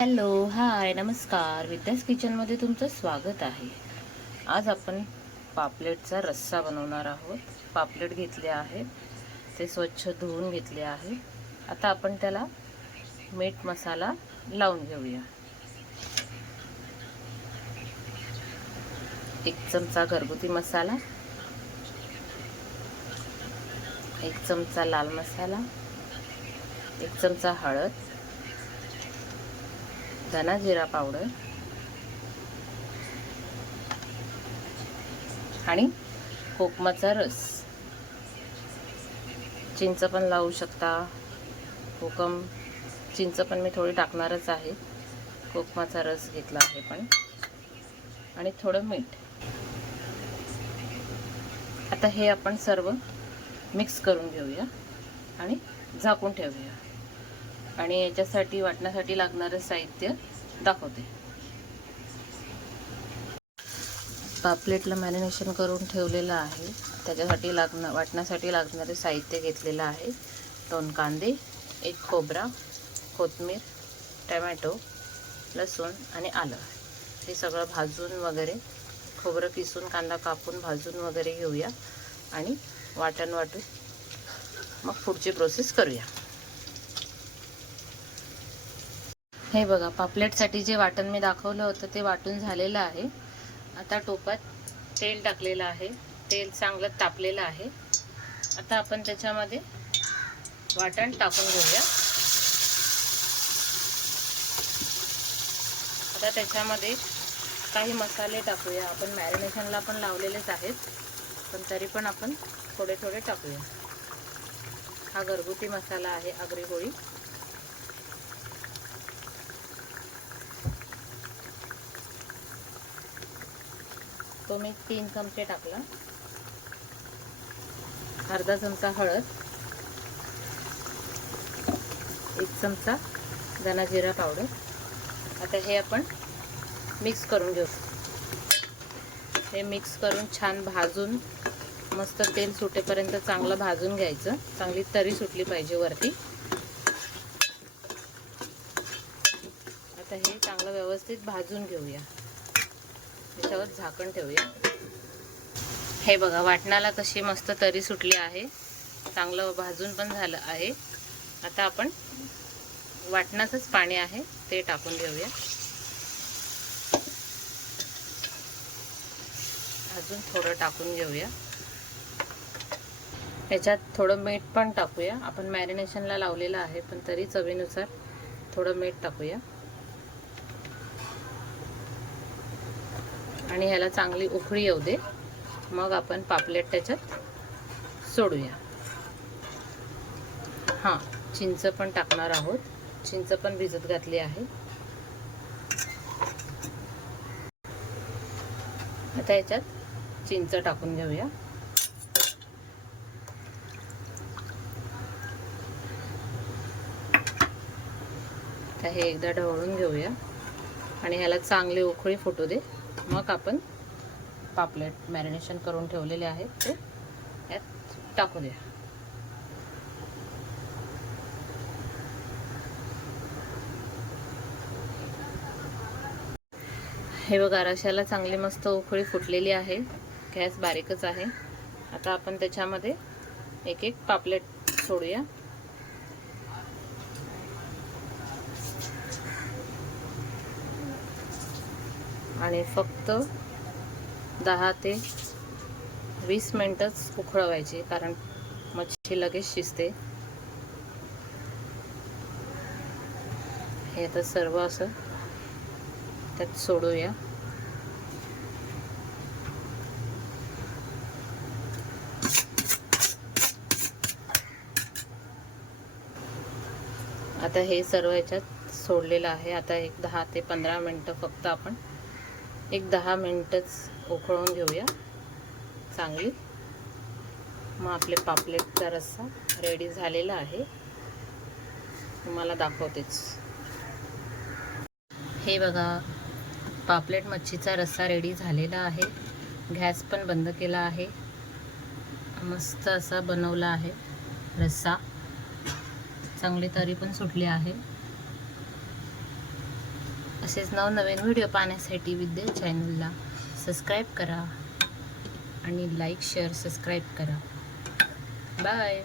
Hello, हाय, नमस्कार. विद्यास किचनमध्ये तुमचं स्वागत आहे. आज आपण पापलेटचा रस्सा बनवणार आहोत. पापलेट घेतले आहेत, ते स्वच्छ धुवून घेतले आहे. आता आपण त्याला मीठ मसाला लावून घेऊया. 1 चमचा घरगुती मसाला, 1 चमचा लाल मसाला, 1 चमचा हळद, धना जिरा पावडर आणि कोकमाचा रस. चिंच पण लावू शकता. चिंच पण मी थोडी टाकणारच आहे. कोकमाचा रस घेतला आहे पण, आणि थोडं मीठ. आता हे आपण सर्व मिक्स करून घेऊया आणि झाकून ठेवूया. आणि याच्यासाठी वाटण्यासाठी लागणारं साहित्य दाखवते. पापलेटला मॅरिनेशन करून ठेवलेलं आहे. त्याच्यासाठी वाटण्यासाठी लागणारे साहित्य घेतलेलं आहे. 2 कांदे, 1 खोबरा, कोथिंबीर, टोमॅटो, लसूण आणि आलं. हे सगळं भाजून वगैरे, खोबरं किसून, कांदा कापून भाजून वगैरे घेऊया आणि वाटून मग पुढची प्रोसेस करूया. हे बघा, पापलेटसाठी जे वाटण मी दाखवलं होतं ते वाटून झालेलं आहे. आता टोपात तेल टाकलेलं आहे. तेल चांगलं तापलेलं आहे. आता आपण त्याच्यामध्ये वाटण टाकून घेऊया. आता त्याच्यामध्ये काही मसाले टाकूया. आपण मॅरिनेशनला पण लावलेलेच आहेत, पण तरी पण आपण थोडे थोडे टाकूया. हा घरगुती मसाला आहे, आगरी कोळी. तो मी 3 चमचे टाकला. अर्धा चमचा हळद, 1 चमचा धना जिरा पावडर. आता हे आपण मिक्स करून घेऊ. हे मिक्स करून छान भाजून, मस्त तेल सुटेपर्यंत चांगलं भाजून घ्यायचं. चांगली तरी सुटली पाहिजे वरती. आता हे चांगलं व्यवस्थित भाजून घेऊया. त्याच्यावर झाकण ठेवूया. हे बघा, वाटणाला कशी मस्त तरी सुटली आहे. चांगलं भाजून पण झालं आहे. आता आपण वाटणाचंच पाणी आहे ते टाकून घेऊया. अजून थोडं टाकून घेऊया. याच्यात थोडं मीठ पण टाकूया. आपण मॅरिनेशनला लावलेलं आहे, पण तरी चवीनुसार थोडं मीठ टाकूया. आणि ह्याला चांगली उकळी येऊ दे, मग आपण पापलेट त्याच्यात सोडूया. हां, चिंच पण टाकणार आहोत. चिंच पण भिजत घातली आहे. आता याच्यात चिंच टाकून घेऊया. आता हे एकदा ढवळून घेऊया आणि ह्याला चांगली उकळी फुटू दे, मग आपण पापलेट मॅरिनेशन करून ठेवलेले आहेत ते यात टाकू द्या. हे बघा, रश्याला चांगली मस्त उकळी फुटलेली आहे. गॅस बारीकच आहे. आता आपण त्याच्यामध्ये एक एक पापलेट सोडूया. आणि फक्त 10 ते 20 मिनिटच उकळवायची, कारण मच्छी लगेच शिजते. हे आता सर्व असं त्यात सोडूया. आता हे सर्व याच्यात सोडलेलं आहे. आता एक 10 ते 15 मिनिटं फक्त आपण 10 मिनिटच उकळून घेऊया चांगली. मग आपले पापलेटचा रस्सा रेडी झालेला आहे. तुम्हाला दाखवतेच. हे बघा, पापलेट मच्छीचा रस्सा रेडी झालेला आहे. गॅस पण बंद केला आहे. मस्त असा बनवला आहे रस्सा. चांगली तरी पण सुटली आहे. असेच नवनवीन व्हिडिओ पाहण्यासाठी विद्या चॅनलला सबस्क्राईब करा आणि लाईक शेअर सबस्क्राईब करा. बाय.